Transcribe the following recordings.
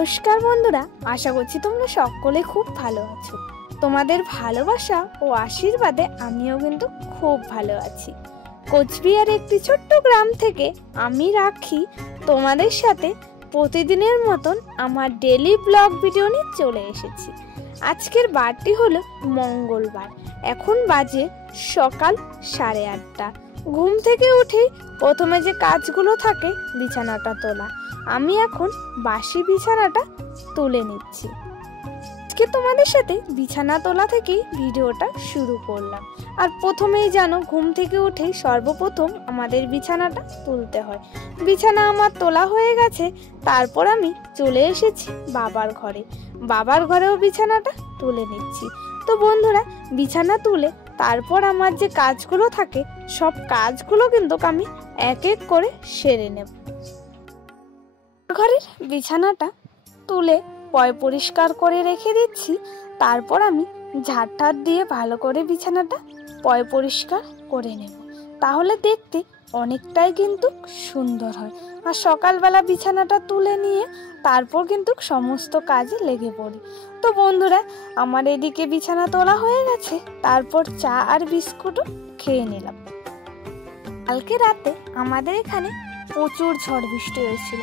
নমস্কার বন্ধুরা, আশা করছি তোমরা সকলে খুব ভালো আছো। তোমাদের ভালোবাসা ও আশীর্বাদে আমিও কিন্তু খুব ভালো আছি। কোচবিহারের একটি ছোট্ট গ্রাম থেকে আমি রাখি তোমাদের সাথে প্রতিদিনের মতন আমার ডেলি ব্লগ ভিডিও নিয়ে চলে এসেছি। আজকের বারটি হলো মঙ্গলবার। এখন বাজে সকাল 8:30। ঘুম থেকে উঠে প্রথমে যে কাজগুলো থাকে বিছানাটা তোলা। আমি এখন বাসি বিছানাটা তুলে নিচ্ছি। আজকে তোমাদের সাথে বিছানা তোলা থেকেই ভিডিওটা শুরু করলাম। আর প্রথমেই জানো, ঘুম থেকে উঠেই সর্বপ্রথম আমাদের বিছানাটা তুলতে হয়। বিছানা আমার তোলা হয়ে গেছে। তারপর আমি চলে এসেছি বাবার ঘরে। বাবার ঘরেও বিছানাটা তুলে নিচ্ছি। তো বন্ধুরা, বিছানা তুলে তারপর আমার যে কাজগুলো থাকে সব কাজগুলো কিন্তু আমি এক এক করে সেরে নেব। ঘরের বিছানাটা তুলে পরিষ্কার করে রেখে দিচ্ছি। তারপর আমি ঝাড় দিয়ে ভালো করে বিছানাটা পরিষ্কার করে নেব। তাহলে দেখতে অনেকটাই কিন্তু সুন্দর হয়। আর সকালবেলা বিছানাটা তুলে নিয়ে তারপর কিন্তু সমস্ত কাজে লেগে পড়ি। তো বন্ধুরা, আমার এদিকে বিছানা তোলা হয়ে গেছে। তারপর চা আর বিস্কুটও খেয়ে নিলাম। কালকে রাতে আমাদের এখানে প্রচুর ঝড় বৃষ্টি হয়েছিল,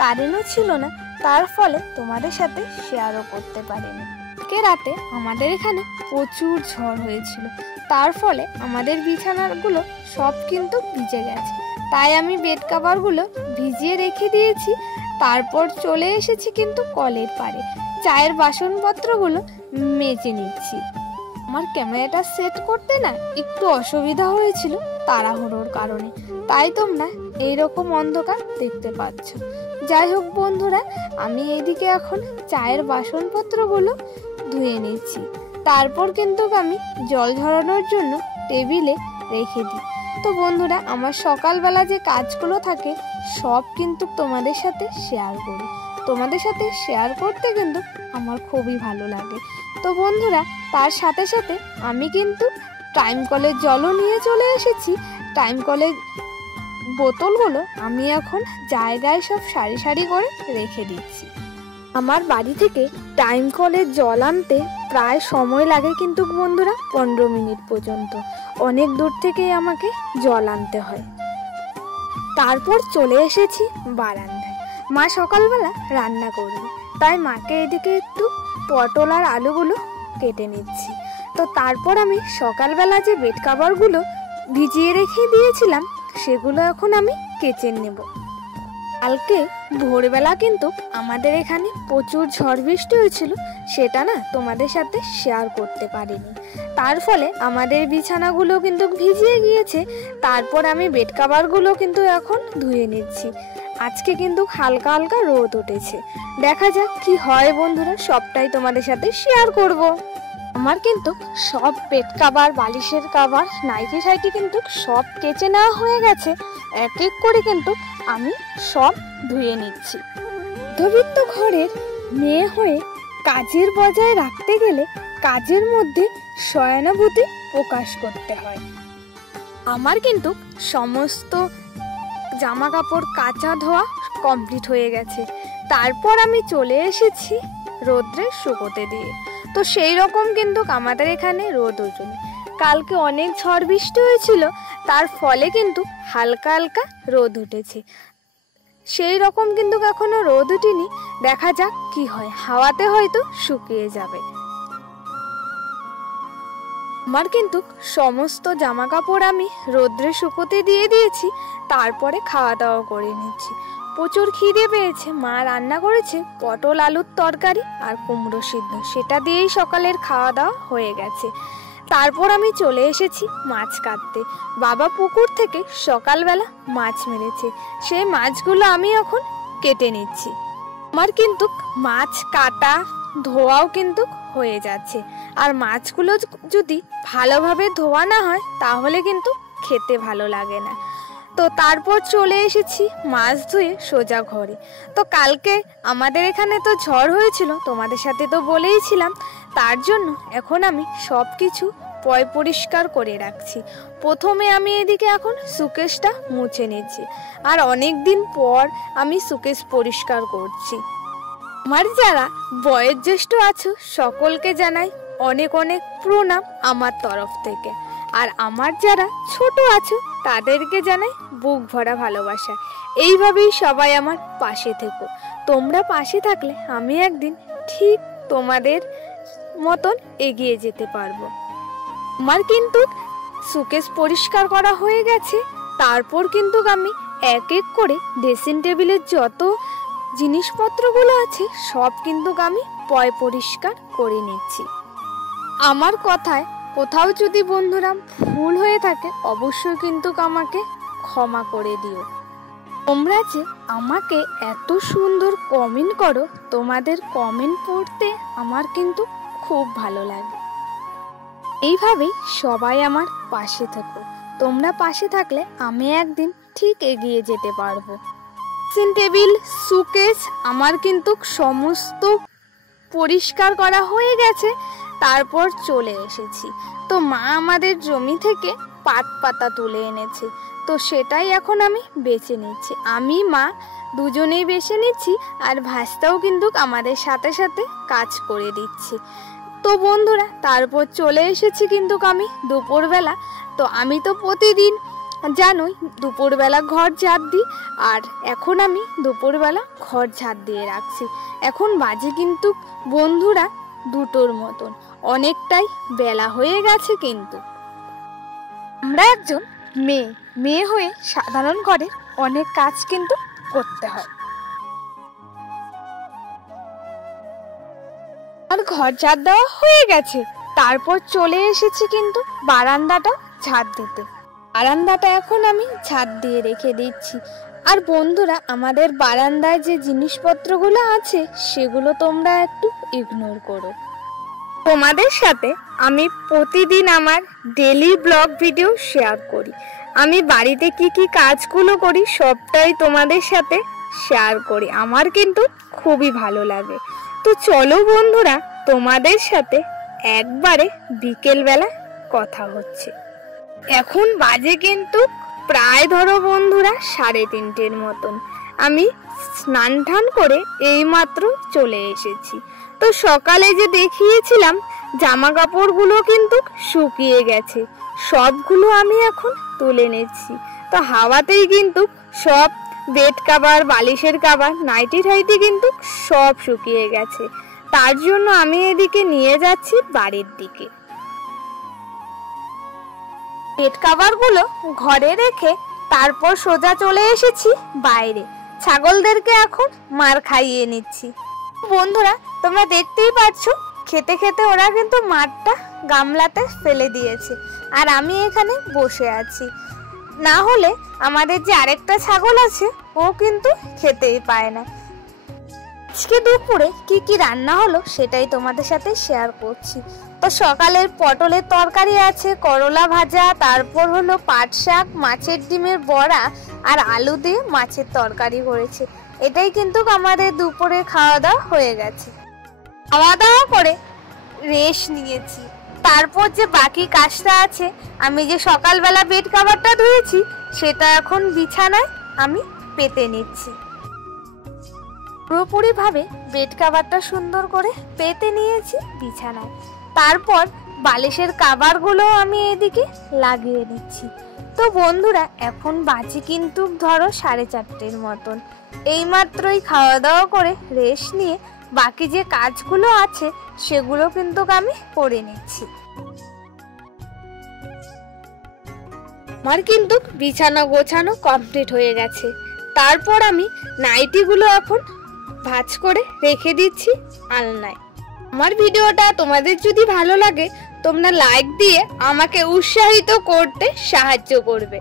কারেন্টও ছিল না। তার ফলে তোমাদের সাথে শেয়ারও করতে পারিনি। কালকে রাতে আমাদের এখানে প্রচুর ঝড় হয়েছিল, তার ফলে আমাদের বিছানাগুলো সব কিন্তু ভিজে গেছে। তাই আমি বেড কভারগুলো ভিজিয়ে রেখে দিয়েছি। তারপর চলে এসেছি কিন্তু কলের পাড়ে চায়ের বাসনপত্রগুলো মেজে নিচ্ছি। আমার ক্যামেরাটা সেট করতে না একটু অসুবিধা হয়েছিল তাড়াহুড়োর কারণে, তাই তোমরা এইরকম অন্ধকার দেখতে পাচ্ছ। যাই হোক বন্ধুরা, আমি এইদিকে এখন চায়ের বাসনপত্রগুলো ধুয়ে নিচ্ছি। তারপর কিন্তু আমি জল ঝরানোর জন্য টেবিলে রেখে দিই। তো বন্ধুরা, আমার সকালবেলা যে কাজগুলো থাকে সব কিন্তু তোমাদের সাথে শেয়ার করি। তোমাদের সাথে শেয়ার করতে কিন্তু আমার খুবই ভালো লাগে। তো বন্ধুরা, তার সাথে সাথে আমি কিন্তু টাইম কলের জলও নিয়ে চলে এসেছি। টাইম কলের বোতলগুলো আমি এখন জায়গায় সব সারি সারি করে রেখে দিচ্ছি। আমার বাড়ি থেকে টাইম কলের জল আনতে প্রায় সময় লাগে কিন্তু বন্ধুরা 15 মিনিট পর্যন্ত। অনেক দূর থেকেই আমাকে জল আনতে হয়। তারপর চলে এসেছি বারান্দায়। মা সকালবেলা রান্না করবে, তাই মাকে এদিকে একটু পটল আর আলুগুলো কেটে নিচ্ছি। তো তারপর আমি সকালবেলা যে বেড কভারগুলো ভিজিয়ে রেখে দিয়েছিলাম সেগুলো এখন আমি কেচে নেব। কালকে ভোরবেলা কিন্তু আমাদের এখানে প্রচুর ঝড় বৃষ্টি হয়েছিল, সেটা না তোমাদের সাথে শেয়ার করতে পারিনি। তার ফলে আমাদের বিছানাগুলো কিন্তু ভিজিয়ে গিয়েছে। তারপর আমি বেড কভারগুলো কিন্তু এখন ধুয়ে নিচ্ছি। আজকে কিন্তু হালকা হালকা রোদ উঠেছে, দেখা যাক কি হয় বন্ধুরা, সবটাই তোমাদের সাথে শেয়ার করব। আমার কিন্তু সব বেড কভার, বালিশের কভার, নাইটি সাইটি কিন্তু সব কেচে নেওয়া হয়ে গেছে। এক এক করে কিন্তু আমি সব ধুয়ে নিচ্ছি। মধ্যবিত্ত ঘরের মেয়ে হয়ে কাজের বজায় রাখতে গেলে কাজের মধ্যে সহানুভূতি প্রকাশ করতে হয়। আমার কিন্তু সমস্ত জামা কাপড় কাচা ধোয়া কমপ্লিট হয়ে গেছে। তারপর আমি চলে এসেছি রোদ্রে শুকোতে দিয়ে। তো সেই রকম কিন্তু আমাদের এখানে রোদ ওঠেনি। কালকে অনেক ঝড় বৃষ্টি হয়েছিল, তার ফলে কিন্তু হালকা হালকা রোদ উঠেছে। সেই রকম কিন্তু এখনো রোদ উঠেনি, দেখা যাক কি হয়, হাওয়াতে হয়তো শুকিয়ে যাবে। আমার কিন্তু সমস্ত জামা কাপড় আমি রোদ্রে শুকোতে দিয়ে দিয়েছি। তারপরে খাওয়া দাওয়া করে নিচ্ছি। প্রচুর খিদে পেয়েছে। মা রান্না করেছে পটল আলুর তরকারি আর কুমড়ো সিদ্ধ, সেটা দিয়েই সকালের খাওয়া দাওয়া হয়ে গেছে। তারপর আমি চলে এসেছি মাছ কাটতে। বাবা পুকুর থেকে সকালবেলা মাছ মেরেছে, সেই মাছগুলো আমি এখন কেটে নিচ্ছি। আমার কিন্তু মাছ কাটা ধোয়াও কিন্তু হয়ে যাচ্ছে। আর মাছগুলো যদি ভালোভাবে ধোয়া না হয় তাহলে কিন্তু খেতে ভালো লাগে না। তো তারপর চলে এসেছি মাছ ধুয়ে সোজা ঘরে। তো কালকে আমাদের এখানে তো ঝড় হয়েছিল, তোমাদের সাথে তো বলেইছিলাম। তার জন্য এখন আমি সব কিছু পরিষ্কার করে রাখছি। প্রথমে আমি এদিকে এখন সুকেশটা মুছে নিচ্ছি। আর অনেক দিন পর আমি সুকেশ পরিষ্কার করছি। আমার যারা বয়োজ্যেষ্ঠ আছো সকলকে জানাই অনেক অনেক প্রণাম আমার তরফ থেকে। আর আমার যারা ছোট আছো তাদেরকে জানাই বুক ভরা ভালোবাসা। এইভাবেই সবাই আমার পাশে থেকো। তোমরা পাশে থাকলে আমি একদিন ঠিক তোমাদের মতন এগিয়ে যেতে পারবো। আমার কিন্তু সুকেস পরিষ্কার করা হয়ে গেছে। তারপর কিন্তু আমি এক এক করে ড্রেসিং টেবিলের যত জিনিসপত্রগুলো আছে সব কিন্তু আমি পরিষ্কার করে নিচ্ছি। আমার কথায় কোথাও যদি বন্ধুরা ভুল হয়ে থাকে অবশ্যই কিন্তু আমাকে ক্ষমা করে দিও। তোমরা যে আমাকে এত সুন্দর কমেন্ট করো, তোমাদের কমেন্ট পড়তে আমার কিন্তু খুব ভালো লাগে। এইভাবেই সবাই আমার পাশে থেকো। তোমরা পাশে থাকলে আমি একদিন ঠিক এগিয়ে যেতে পারবো। ড্রেসিং টেবিল, সুকেস আমার কিন্তু সমস্ত পরিষ্কার করা হয়ে গেছে। তারপর চলে এসেছি। তো মা আমাদের জমি থেকে পাতা তুলে এনেছে, তো সেটাই এখন আমি বেছে নিচ্ছি। আমি মা দুজনেই বেছে নিচ্ছি, আর ভাস্তাও কিন্তু আমাদের সাথে সাথে কাজ করে দিচ্ছি। তো বন্ধুরা তারপর চলে এসেছি কিন্তু আমি দুপুরবেলা। তো আমি তো প্রতিদিন জানোই দুপুরবেলা ঘর ঝাড় দিই, আর এখন আমি দুপুরবেলা ঘর ঝাড় দিয়ে রাখছি। এখন বাজে কিন্তু বন্ধুরা 2টোর মতন, অনেকটাই বেলা হয়ে গেছে। কিন্তু আমরা একজন মেয়ে হয়ে সাধারণ ঘরের অনেক কাজ কিন্তু করতে হয়। আর ঘর ঝাড় দেওয়া হয়ে গেছে। তারপর চলে এসেছি কিন্তু বারান্দাটা ঝাড় দিতে। বারান্দাটা এখন আমি ঝাড় দিয়ে রেখে দিচ্ছি। আর বন্ধুরা আমাদের বারান্দায় যে জিনিসপত্রগুলো আছে সেগুলো তোমরা একটু ইগনোর করো। তোমাদের সাথে আমি প্রতিদিন আমার ডেইলি ব্লগ ভিডিও শেয়ার করি। আমি বাড়িতে কি কাজগুলো করি সবটাই তোমাদের সাথে শেয়ার করি। আমার কিন্তু খুবই ভালো লাগে। তো চলো বন্ধুরা তোমাদের সাথে একবারে বিকেলবেলা কথা হচ্ছে। এখন বাজে কিন্তু প্রায় ধরো বন্ধুরা 3:30 মতন। আমি স্নান টান করে এইমাত্র চলে এসেছি। তো সকালে যে দেখিয়েছিলাম জামা কাপড়গুলো কিন্তু শুকিয়ে গেছে, সবগুলো আমি এখন তুলে নিচ্ছি। তো হাওয়াতেই কিন্তু সব বেড কাভার, বালিশের কাভার, নাইটি ঠাইটি কিন্তু সব শুকিয়ে গেছে। তার জন্য আমি এদিকে নিয়ে যাচ্ছি বাড়ির দিকে। বেড কাভারগুলো ঘরে রেখে তারপর সোজা চলে এসেছি বাইরে। ছাগলদেরকে এখন মার খাইয়ে নিচ্ছি। বন্ধুরা তোমরা দেখতেই পাচ্ছ খেতে খেতে ওরা কিন্তু মারটা গামলাতে ফেলে দিয়েছে, আর আমি এখানে বসে আছি। না হলে আমাদের যে আরেকটা ছাগল আছে ও কিন্তু খেতেই পায় না। আজকে দুপুরে কি রান্না হলো সেটাই তোমাদের সাথে শেয়ার করছি। তো সকালের পটলের তরকারি আছে, করলা ভাজা, তারপর হলো পাট শাক, মাছের ডিমের বড়া, আর আলু দিয়ে মাছের তরকারি করেছে। এটাই কিন্তু আমাদের দুপুরে খাওয়া দাওয়া হয়ে গেছে। খাওয়া দাওয়া করে রেস্ট নিয়েছি। তারপর যে বাকি কাজটা আছে, আমি যে সকালবেলা বেড কাভারটা ধুয়েছি সেটা এখন বিছানায় আমি পেতে নিচ্ছি। পুরোপুরিভাবে বেড কাভারটা সুন্দর করে পেতে নিয়েছি বিছানায়। তারপর বালিশের কাভারগুলো আমি এদিকে লাগিয়ে নিচ্ছি। তো বন্ধুরা এখন বাজে কিন্তু ধরো 4:30 মতন। এইমাত্রই খাওয়া দাওয়া করে রেস্ট নিয়ে বাকি যে কাজগুলো আছে সেগুলো কিন্তু আমি করে নিচ্ছি। আমার কিন্তু বিছানা গোছানো কমপ্লিট হয়ে গেছে। তারপর আমি নাইটিগুলো এখন ভাঁজ করে রেখে দিচ্ছি আলনায়। আমার ভিডিওটা তোমাদের যদি ভালো লাগে তোমরা লাইক দিয়ে আমাকে উৎসাহিত করতে সাহায্য করবে।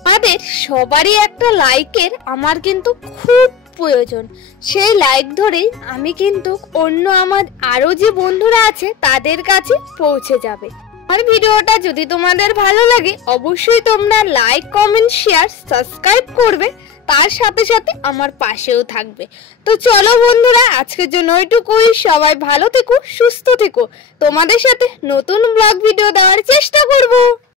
আমাদের সবারই একটা লাইকের আমার কিন্তু খুব প্রয়োজন। সেই লাইক ধরেই আমি কিন্তু অন্য আমার আরো যে বন্ধুরা আছে তাদের কাছে পৌঁছে যাবে। আমার ভিডিওটা যদি তোমাদের ভালো লাগে অবশ্যই তোমরা লাইক, কমেন্ট, শেয়ার, সাবস্ক্রাইব করবে। তার সাথে সাথে আমার পাশেও থাকবে। তো চলো বন্ধুরা আজকের জন্য এইটুকুই। সবাই ভালো থেকো, সুস্থ থেকো। তোমাদের সাথে নতুন ব্লগ ভিডিও দেওয়ার চেষ্টা করব।